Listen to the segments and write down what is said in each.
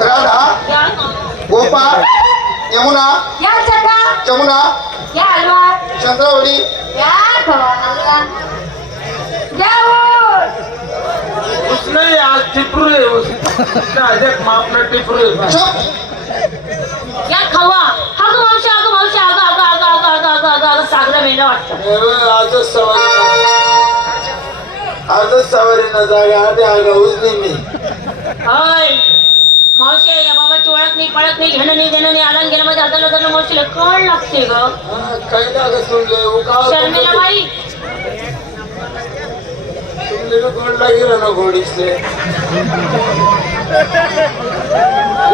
राधा गोपाळ यमुना या चका जमुना या हलवा चंद्रावली या खवा हलवा या ऊट. कुछ नहीं आज टिपरू है उसका देख मापना टिपरू है चुप या खवा हग मावशी सागरा मेला वाटतं. आजच सवारी न जागा आधी आगाऊच नाही मी हाय मावशी या बाबाची ओळख नाही पळत नाही घेणं नाही देणं नाही आला गेलं मध्ये हाताला तर मावशीला कळ लागते ग काही ना सुनले शर्मिला बाई तुमने गोड लागी ना घोडीसले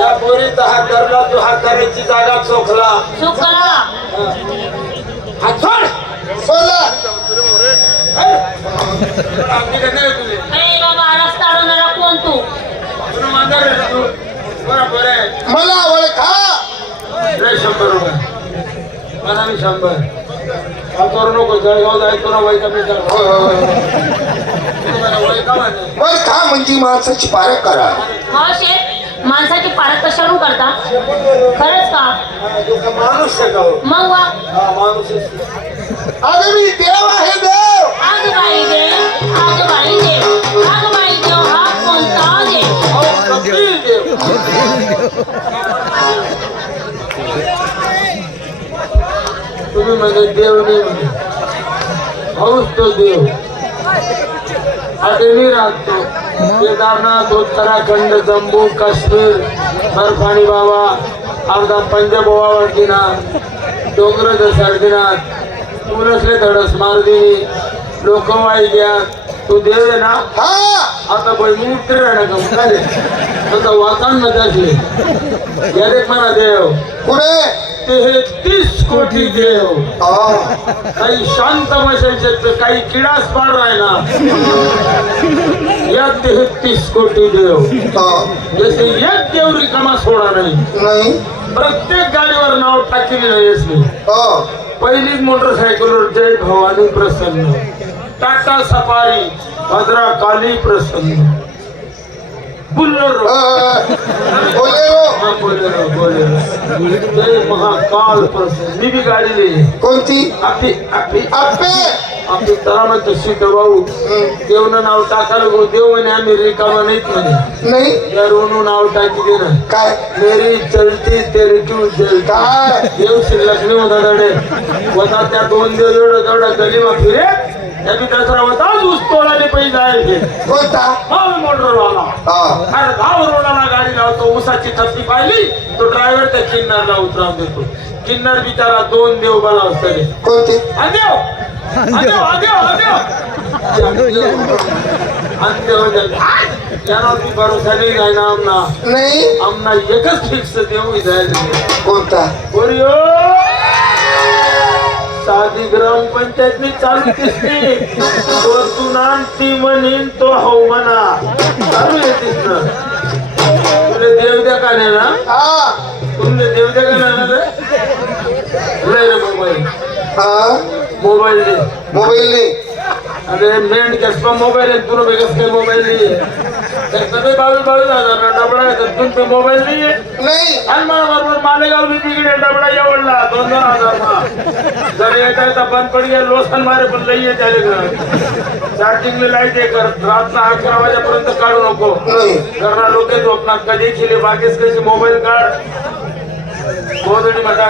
या पोरीचा हात धरला तू हात धरायची जागा चोखला सुकला हात सोड सोडला आपली काय नाही तुझे ए बाबा रस्ता अडवणारा कोण तू तुला मांजर आहे ना तू बरोबर आहे मला ओळखा रे 100 रुपये मला मी 100 हा करू नको जळगाव जायचं ना वय कमी कर वय का म्हणे ओळखा म्हणजे माणसाची पारख करा मावशी माणसाची पारख कशावरून करता खरंच का माणूस आहे का हो? मग वा हा माणूस आहे. अगं मी देव आहे देव आग बाई देव हा कोणता देव अहो, कपिल देव. तुम्ही म्हणजे देव नाही म्हणे हौस तो देव आठवणी राहतो केदारनाथ उत्तराखंड जम्मू काश्मीर बर्फानी बाबा अर्धा पंजाबोवा वर्गीनाथ डोंगर दसाडीनाथ पुरसले धडस मारदिनी लोकवाई द्या तू देव आहे ना हा आता बाई मी उतरे राहणार का काय आता वाचन न त्यातले यारे म्हणा देव पुढे 33 कोटी देव हा काही शांत बसायचे काही किडास पाड राहिला या 33 कोटी देव हा जसे एक देव रिकामा सोडा नाही नाही प्रत्येक गाडीवर नाव टाकलेलं आहे असले हा पहिलीच मोटरसायकलवर जय भवानी प्रसन्न टाटा सफारी भद्रा काली प्रसन्न बुल्लर बोलेरो बोलेरो जय महाकाल प्रसन्न मी भी गाडी लिहिली कोणती आपली आपली आप्पे आपली तरामत तशी दबाऊ देवनं नाव टाकायला गो देव म्हणे आम्ही रिकामा नाहीत म्हणे नाही या रोनू नाव टाकी दे ना काय मेरी चलती तेरी क्यों जलती काय देव शिल्लक नाही होता धडे होता त्या 2 देव एवढा गलीमा फिरे त्याची दसरा होता ऊस तोडाने पैसे जायचे कोणता मोटरवाला हा अरे गाव रोडाला गाडी लावतो ऊसाची थप्पी पाहिली तो ड्रायव्हर त्या किन्नरला उतरावून देतो किन्नर बिचारा 2 देव बला असताना कोणते अंदेव अंदेव अंदेव अंदेव याना ती भरोसा नाही आहे ना नाही आमना एकच फिक्स देऊ जायचं कोणता बोरियो साधी ग्रामपंचायतनी चालू दिसते तो तू ती म्हणीन तो हो म्हणा चालू आहे तिथं तुला देव द्या का नाही ना हा तुमने देव द्या का नाही ना रे मोबाईल हा मोबाईल दे मोबाईल नाही अरे मेंढ कसपा मोबाईल आहे तुला वेगळंच काही मोबाईल नाही आहे सगळे 22,000 डबडा आहे तुमचा मोबाईल नाही आहे नाही आणि मला बरोबर मालेगाव मी तिकडे डबडा एवढला 2,000 जर येता बंद पडी गया लोसन मारे पण लई आहे त्याला चार्जिंगला लाईट आहे कर रातना 11 वाजेपर्यंत काढू नको नाही घरना लोक झोपणार कधी केले बाकीच कशी मोबाईल काढ गोदडी मध्ये